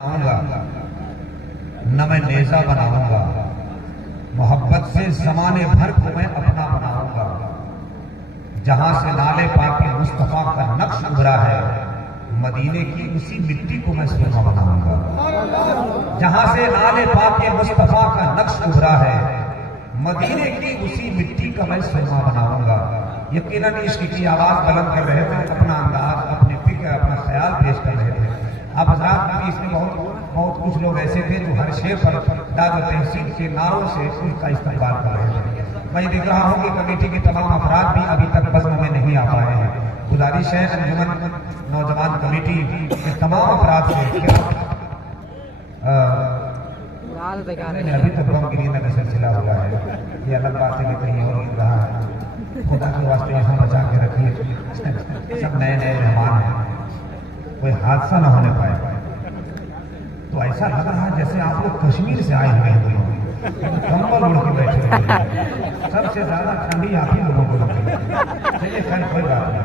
न मैं नेजा बनाऊंगा, मोहब्बत से जमाने भर को मैं अपना बनाऊंगा। जहां से नाले पाके मुस्तफा का नक्श उभरा है, मदीने की उसी मिट्टी को मैं सुरमा बनाऊंगा। जहां से नाले पाके मुस्तफा का नक्श उभरा है, मदीने की उसी मिट्टी का मैं सुरमा बनाऊंगा। यकीनन इश्क की आवाज बुलंद कर रहे थे, अपना अंदाज, अपने फिक्र, अपना ख्याल पेश कर रहे थे। आप हजरात, इसमें बहुत कुछ लोग ऐसे थे जो हर शेर पर दाद तहसील के नारों से उसका इस्तेमाल कर रहे थे। मैं देख रहा हूँ कि कमेटी के तमाम अफराद भी अभी तक बज़्म में नहीं आ पाए हैं। गुजारिश है अंजुमन नौजवान कमेटी के तमाम अफराद से अभी तो बम गिरी का सिलसिला हुआ है, ये अलग बात है कि कहीं और गिर रहा है। खुदा के वास्ते यहाँ बचा के रखिए, सब नए नए मेहमान हैं, कोई हादसा न होने पाए। तो ऐसा लग रहा है जैसे आप लोग कश्मीर से आए हुए हैं, कंबल उड़ के बैठे हैं। सबसे ज्यादा ठंडी आप ही लोगों को लगती है। चलिए खैर कोई बात नहीं।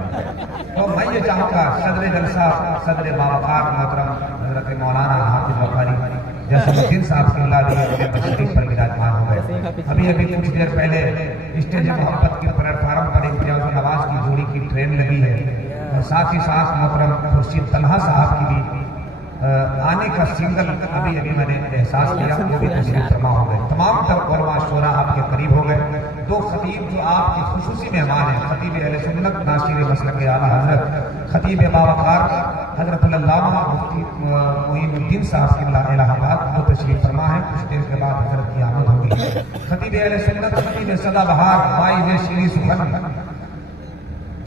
तो मैं ये चाहूँगा सदर जलसा, सदर बावकार मोहतरम हजरत मौलाना हाफिज बुखारी जैसुद्दीन साहब के तशरीफ पर विराजमान हो गए। अभी कुछ देर पहले स्टेज मोहब्बत के प्लेटफार्म पर इम्तियाज नवाज की जोड़ी की ट्रेन लगी है, और साथ ही साथ मोहतरम खुर्शीद तलहा साहब की भी आने का सिंगल अभी मैंने एहसास किया, वो भी तशरीफ फरमा हो गए। तमाम उलमा शोरा आपके करीब हो गए। दो खतीब जो आपके खुसूसी मेहमान हैं, खतीब अहले सुन्नत नासिर मसलक आला हज़रत खतीब बावकार हज़रत अल्लामा मुफ्ती मोइनुद्दीन साहब के इलाहाबाद, वो तशरीफ फरमा है। कुछ देर के बाद हज़रत की आमद होगी। खतीब अहले सुन्नत, खतीब सदाबहार, वाइज़ शीरी सुखन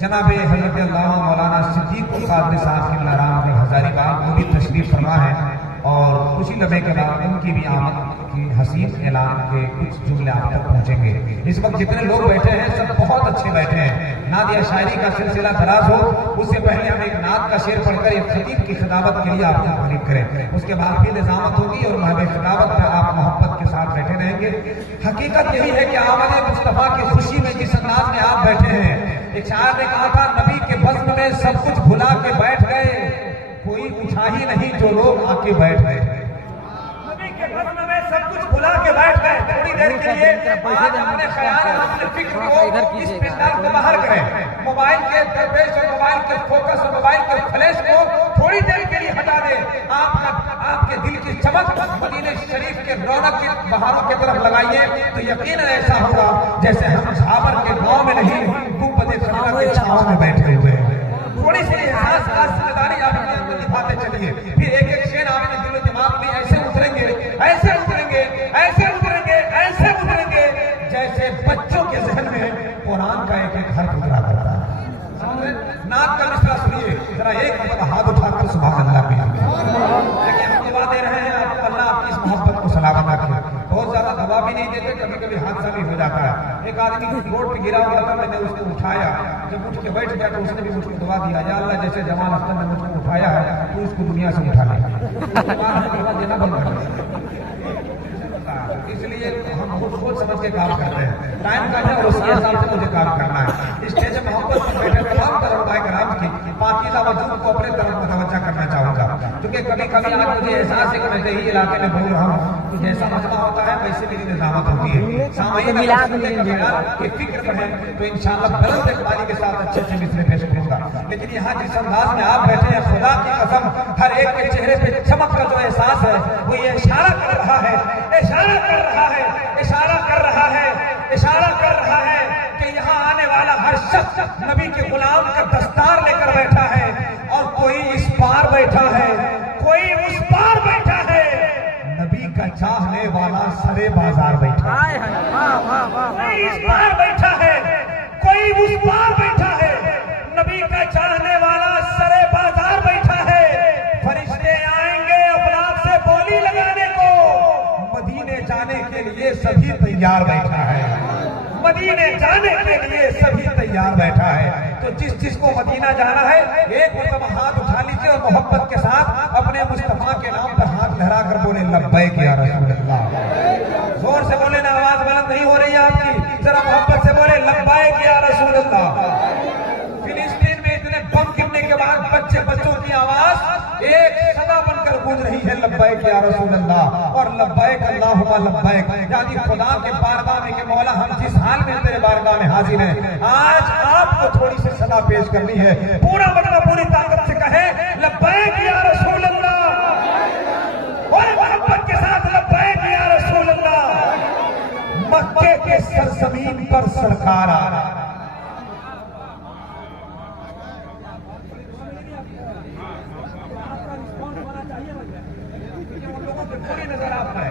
जनाब हज़रत अल्लामा मौलाना सिद्दीक़ कादरी साहब के नाराम के हज़ारीबाग, वो भी तशरीफ फरमा है। और कुछ ही लम्हे के बाद उनकी भी आमद की हसीन ऐलान के कुछ जुमले आप तक पहुँचेंगे। इस वक्त जितने लोग बैठे हैं सब बहुत अच्छे बैठे हैं। नात या शायरी का सिलसिला दराज हो, उससे पहले हम एक नात का शेर पढ़कर एक खतीब की खिताबत के लिए आपको तारीफ करें। उसके बाद फिर निजामत होगी और महब खिताबत पर आप मोहब्बत के साथ बैठे रहेंगे। हकीकत यही है कि आमद मुस्तफ़ा की खुशी में जिस अंदाज में आप बैठे हैं, एक शायर ने कहा था, नबी के बज़्म में सब कुछ भुला के बैठ गए, कोई उठा ही नहीं जो लोग आके बैठ गए। नबी के बज़्म में सब कुछ भुला के बैठ गए। थोड़ी देर के लिए अपने ख्याल, अपने फिक्र को, इस पिंडाल को बाहर करें। मोबाइल के दरपेश और मोबाइल के फोकस और मोबाइल के फ्लैश को थोड़ी देर के लिए हटा दें। आपके दिल की चमक मदीने शरीफ के रौनक की बहारों की तरफ लगाइए, तो यकीनन ऐसा होगा जैसे हम झाबर के गांव में नहीं, गुंबद खलीफा के छांव में बैठे हुए हैं। थोड़ी सी एहसास का जिम्मेदारी आप निभाते चलिए। फिर एक एक शेर आपके दिल दिमाग में ऐसे उतरेंगे, ऐसे उतरेंगे, ऐसे उतरेंगे, ऐसे उतरेंगे, जैसे बच्चों के जहन में कुरान का एक एक हर्फ उतरा करता है। नात का मिसरा सुनिए जरा, एक बार हाथ उठाकर सुभान अल्लाह कहिए। लेकिन हम दुआ दे रहे हैं, अल्लाह आपकी इस मोहब्बत को सलामत रखे। बहुत ज्यादा दवा भी नहीं देते, कभी कभी हादसा भी हो जाता है। एक आदमी रोड पे गिरा हुआ था, मैंने उसको उठाया, जब उठ के बैठ गया तो उसने भी मुझको दुआ दिया, या अल्लाह जैसे जमाल अख्तर ने मुझको उठाया है तो उसको दुनिया से उठा ले। देना बंद कर दे। इसलिए हम बहुत सोच समझ के काम करते हैं। टाइम का है और उसके हिसाब से मुझे काम करना है। स्टेज में मोहब्बत से बैठे तमाम तरह कराम की पाकीज़ा वजूद को अपने तरफ मुतवज्जा करना चाहूँगा, क्योंकि कभी कभी आज मुझे एहसास है कि मैं यही इलाके में बोल रहा हूँ, तो जैसा मसला होता है वैसे मेरी निजामत होती है। सामान्य फिक्र पर है तो इंशाअल्लाह बुलंद इक़बाली के साथ अच्छे अच्छे मिसरे पेश करूँगा। लेकिन यहाँ जिस अंदाज में आप बैठे हैं, खुदा की कसम हर एक के चेहरे पे चमक का जो एहसास है, वो ये इशारा कर रहा है, इशारा कर रहा है, इशारा कर रहा है, इशारा कर रहा है कि यहाँ आने वाला हर शख्स नबी के गुलाम का दस्तार लेकर बैठा है, और कोई इस पार बैठा है, कोई उस पार बैठा है। नबी का चाहने वाला सरे बाजार बैठा है, कोई इस पार बैठा है, कोई उस पार बैठा है। नबी का चाहने वाला सरे बाजार बैठा है। फरिश्ते आएंगे अपराध से बोली लगाने को, मदीने जाने के लिए सभी तैयार बैठा है, मदीने जाने के लिए सभी तैयार बैठा है। तो जिसको मदीना जाना है, एक मतलब हाथ उठा लीजिए और मोहब्बत के साथ अपने मुस्तफा के नाम पर हाथ लहरा कर बोले लब्बैक या रसूल अल्लाह। जोर से बोले ना, आवाज बुलंद नहीं हो रही है आपकी, जरा मोहब्बत से बोले लब्बैक या रसूल अल्लाह। फिलिस्तीन में इतने बम गिरने के बाद बच्चों की आवाज एक सदा बनकर गूंज रही है। है लब्बैक या रसूल अल्लाह और लब्बैक अल्लाहुम्मा लब्बैक, यानी खुदा के बारगाह में कि मौला हम जिस हाल में तेरे बारगाह में हाजिर हैं, आज आपको थोड़ी सी सदा पेश करनी है। पूरा बंदा पूरी ताकत से कहे लब्बैक या रसूल अल्लाह, और मोहब्बत के साथ लब्बैक या रसूल अल्लाह। मक्के के सरजमीन पर सरकार आ रहा है। नजर आता है,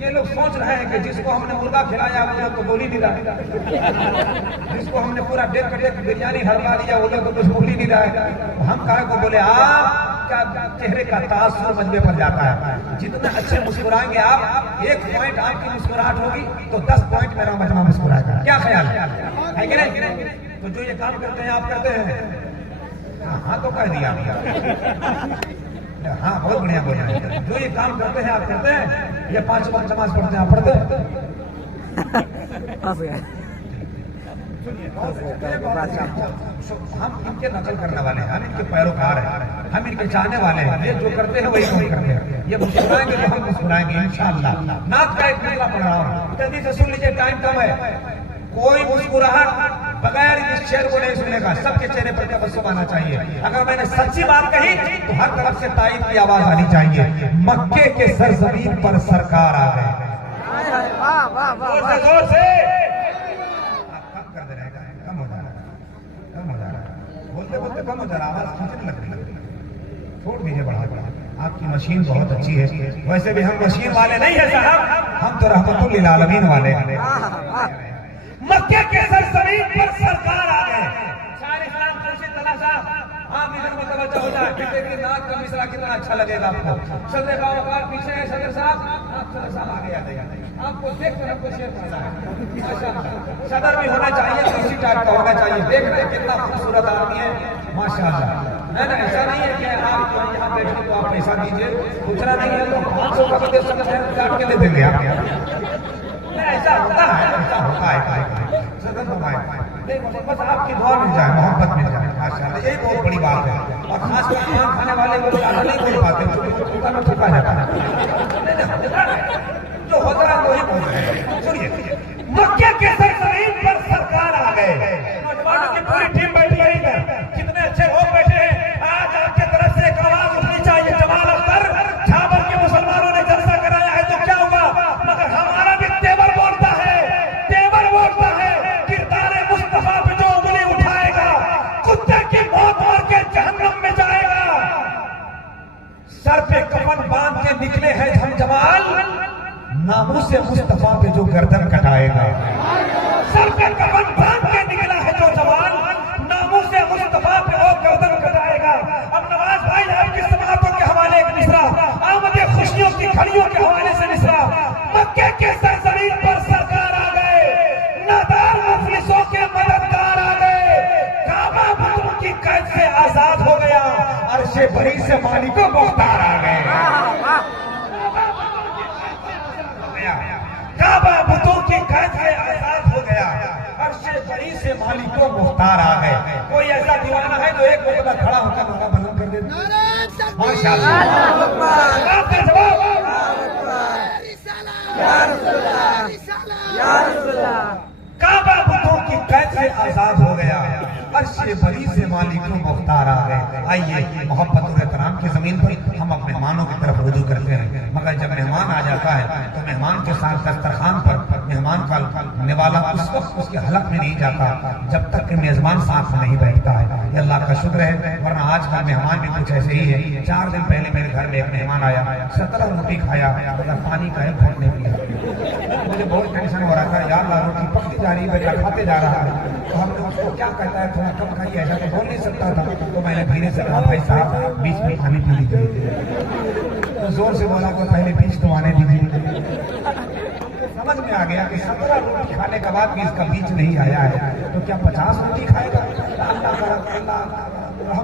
ये लोग सोच रहे हैं कि जिसको हमने मुर्गा खिलाया वो लोग तो बोल ही नहीं रहा है, जिसको हमने पूरा डेक बिरयानी हरवा दिया वो लोग तो कुछ बोल ही नहीं रहा है। हम काहे को बोले, आप क्या चेहरे का तासुर मंजर पर जाता है। जितने अच्छे मुस्कुराएंगे आप, 1 पॉइंट आपकी मुस्कुराहट होगी तो 10 पॉइंट मेरा मजमा मुस्कुराएगा। क्या ख्याल है कि नहीं? तो जो ये काम करते हैं आप करते हैं। हाँ तो कह दिया, हाँ बहुत बढ़िया बोला। जो ये काम करते हैं आप करते हैं, ये 5 वक्त नमाज पढ़ते हैं आप पढ़ते हैं। हम इनके नकल करने वाले हैं, हम इनके पैरोकार हैं, हम इनके चाहने वाले हैं। ये जो करते हैं वही हम करते हैं। ये मुस्कुराएंगे तो हम मुस्कुराएंगे इंशाअल्लाह। नाक का एक निकला पढ़ रहा हूँ, जल्दी से सुन लीजिए, टाइम कम है। कोई मुस्कुराहट बगैर इस शेर को नहीं सुनेगा, सबके चेहरे पर तबस्सुम आना चाहिए। अगर मैंने सच्ची बात कही तो हर तरफ से तारीफ की आवाज आनी चाहिए। मक्के के सरजमीन पर सरकार आ गए। जोर से कम कर दे रहे हैं, कम हो जा रहा है, कम हो जा रहा है, बोलते बोलते कम हो जा रहा है, आवाज खींचने लग रही है। छोड़ दीजिए बढ़ा बढ़ा, आपकी मशीन बहुत अच्छी है। वैसे भी हम मशीन वाले नहीं है साहब, हम तो रहमतुल लिल आलमीन वाले हैं। मक्के के सरजमीन पर सरकार आ गए। सारे इस्लाम खुर्शीद तलाशा, आप इधर मुतवज्जह हो जाए, बेटे की नाक का मिसरा कितना अच्छा लगेगा आपको। सदर बावकार पीछे है, सदर साहब आप सदर साहब आगे आ जाइए, आपको देख कर हमको शेर पड़ता है। सदर भी होना चाहिए, इसी टाइप का होना चाहिए। देख रहे कितना खूबसूरत आदमी है, माशाअल्लाह। नहीं ऐसा नहीं है कि आप यहाँ बैठे तो आप पैसा दीजिए, दूसरा नहीं है तो 500 का भी दे सकते हैं, काट के दे देंगे आप। ऐसा होता है, ऐसा होता है। सदर नहीं, बस आपकी दुआ मिल जाए, मोहब्बत मिल जाए, माशाअल्लाह, यही बहुत बड़ी बात है। और खासकर खाना खाने वाले लोग ज्यादा नहीं बोल पाते, में थका जाता है, जो होता है वही बोल रहे हैं। सुनिए, मक्के के सरजमीन पर सरकार आ गए। नौजवानों की पूरी टीम बैठी है इधर, कितने अच्छे लोग बैठे हैं। आज आपके तरफ से एक आवाज उठनी चाहिए। जमाल अख्तर, झाबर के मुसलमानों ने जलसा कराया है तो क्या हुआ, मगर हमारा भी तेवर बोलता है, तेवर बोलता है। किरदारे मुस्तफा पे जो उंगली उठाएगा, कुत्ते की मौत मार के जहन्नम में जाएगा। सर पे कफन बांध के निकले हैं हम जमाल, नामूस मुस्तफा पे जो गर्दन कटाएगा। सर पे कफन बांध के निकला है जो जवान, नामूस मुस्तफा पे वो गर्दन कटाएगा। अब नवाज भाई आपकी समातों के हवाले एक मिसरा, आमद खुशियों की घड़ियों के हवाले से मिसरा। मक्के के सरजमीन पर सरकार आ गए, नादार मुफलिसों के मददगार आ गए। काबा बंदों की कैद से आजाद हो गया, अर्शे बरी से मालिको मुख्तार आ गए। काबा बुतों की कैद से आजाद हो गया, अर्शे बरी से मालिको मुख्तार आ गए। कोई ऐसा दीवाना है जो एक मरतबा खड़ा होकर नौका बुलंद कर दे? माशाअल्लाह, आपका जवाब काबा बुतों की कैद से आजाद हो गया, अर्शे बरी से मालिको मुख्तार आ गए। आइए मोहब्बत और एहतराम की जमीन पर हम अपने मेहमानों की तरफ रुजू करते हैं। मगर जब मेहमान आ जाता है तो मेहमान के साथ दस्तरखान पर मेहमान का निवाला उस वक्त उसके हलक में नहीं जाता जब तक कि मेजबान साथ नहीं बैठता है। ये अल्लाह का शुक्र है, वरना आज का मेहमान भी कुछ ऐसे ही है। 4 दिन पहले मेरे घर में एक मेहमान आया, 17 रोटी खाया, मगर पानी का एक घूंट नहीं पिया। मुझे बहुत टेंशन हो रहा था, यार रोटी पकती जा रही है, बेटा खाते जा रहा है, तो हमने उसको क्या कहता है थोड़ा कम खाइए, ऐसा तो बोल नहीं सकता था। तो मैंने धीरे से कहा, भाई साहब बीच में पानी पी लीजिए। तो जोर से बोला कि पहले बीच तो आने दीजिए। समझ में आ गया कि 17 रोटी खाने के बाद भी इसका बीच नहीं आया है, तो क्या 50 रोटी खाएगा? अल्लाह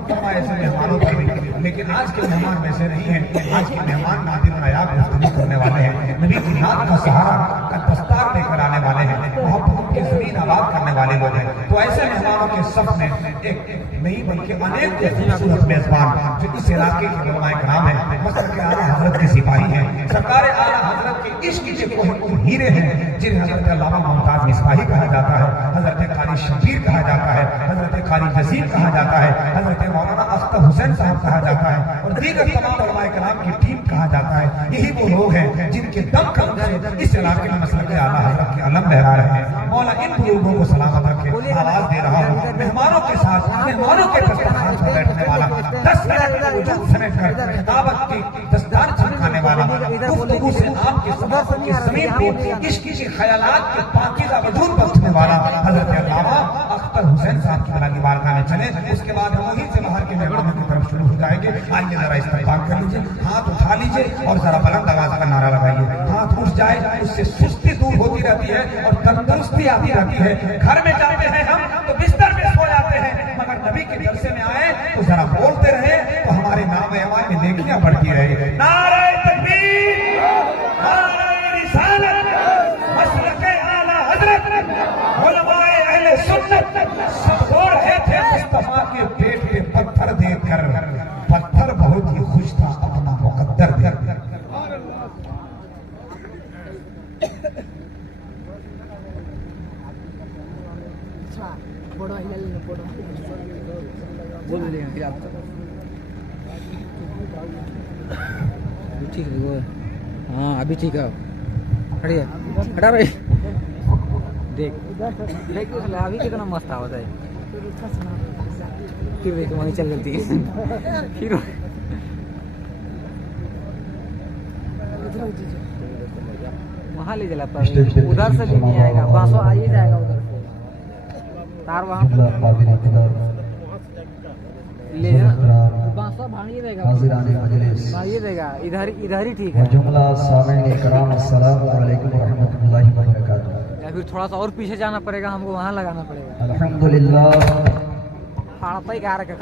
फरमाए ऐसे मेहमानों पर भी। लेकिन आज के मेहमान वैसे नहीं है, आज के मेहमान नादिर नायाब गुफ्तगू करने वाले हैं, नबी की नात का सहारा का दस्तार लेकर आने वाले हैं, मोहब्बत की जमीन आबाद करने वाले लोग हैं। तो ऐसे मेहमानों के सब में एक नहीं बल्कि अनेक खूबसूरत मेजबान जो इस इलाके के उलमाए कराम हैं, मसलन के आला हजरत के सिपाही हैं, सरकार आला हजरत के इश्क के कोई हीरे हैं जिन्हें हजरत अल्लामा मुमताज मिसबाही कहा जाता है, हजरत कारी शबीर कहा जाता है, हजरत कारी जसीर कहा जाता है, हजरत मौलाना अख्तर हुसैन साहब कहा जाता है और दीगर तमाम उलमाए कराम की टीम कहा जाता है। यही वो लोग हैं जिनके दम से इस इलाके में मसलन के आला हजरत के अलम लहरा रहे हैं। मौला इन बुजुर्गों को सलामत रखे। आवाज दे रहा हूँ मेहमानों के साथ, मेहमानों के दस्तरखान पर बैठने वाला 10 मिनट वजूद समेट कर खिताबत की दस्तार छमकाने वाला, गुफ्तगू से आपके सदर की ज़मीन को इश्क के ख्यालात के पाकीज़ा वजूद बख्शने वाला हजरत अल्लामा अख्तर हुसैन साहब की बना की बारगाह में चले। उसके बाद हम वहीं से बाहर के मेहमानों की तरफ शुरू हो जाएंगे। आइए जरा इस्तकबाल कर लीजिए, हाथ उठा लीजिए और जरा बुलंद आवाज का नारा लगाइए। हाथ उठ जाए उससे सुस्ती दूर होती रहती है और तंदुरुस्ती आती रहती है। घर में जाते हैं हम तो बिस्तर में सो जाते हैं, मगर नबी के जलसे में आए तो जरा बोलते रहे तो हमारे नाम अमाल में नेकियां बढ़ती रहे। नारे तकबीर, नारे रिसालत, मसलके आला हजरत, उलमाए अहले सुन्नत सब रो रहे थे मुस्तफा के पेट पे पत्थर देकर। पत्थर बहुत ही खुश था अपना मुकद्दर देकर। बोल देंगे आप ठीक है वो। हाँ अभी ठीक है, खड़ी है, हटा रही देख देख अभी कितना मस्त आवाज है। फिर देख वहीं चल गई फिर वहाँ ले चला पर उधर से भी नहीं आएगा, बांसो आ ही जाएगा उधर से तार वहाँ ले बांसो भागी रहेगा, भागी रहेगा इधर ही ठीक है। जुमला सामीन इकराम अस्सलाम वालेकुम रहमतुल्लाहि व बरकातुहू। या फिर थोड़ा सा और पीछे जाना पड़ेगा, हमको वहाँ लगाना पड़ेगा। अल्हम्दुलिल्लाह फाड़ता ही कहा रखा